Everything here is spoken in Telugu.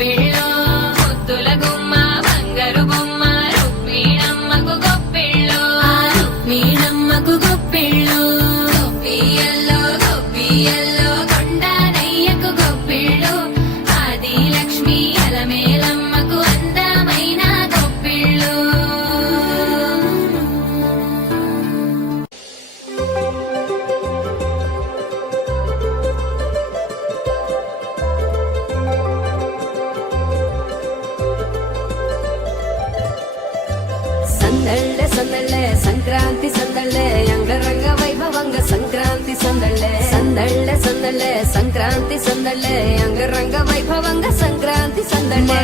గొప్పిళ్ళు ముద్దుల గుమ్మ బంగారు బొమ్మ రుక్మిణమ్మకు గొప్పిళ్ళు రుక్మిణమ్మకు గొప్పిళ్ళు గొప్పియల్లో కొండానయ్యకు గొప్పిళ్ళు ఆది లక్ష్మి అలమేలమ్మకు అందమైన గొప్పిళ్ళు సందళ్ళే సందళ్ళే సంక్రాంతి సందళ్ళే అంగరంగ వైభవంగ సంక్రాంతి సందళ్ళే సందళ్ళే సందళ్ళే సంక్రాంతి సందళ్ళే అంగరంగ వైభవంగ సంక్రాంతి సందళ్ళే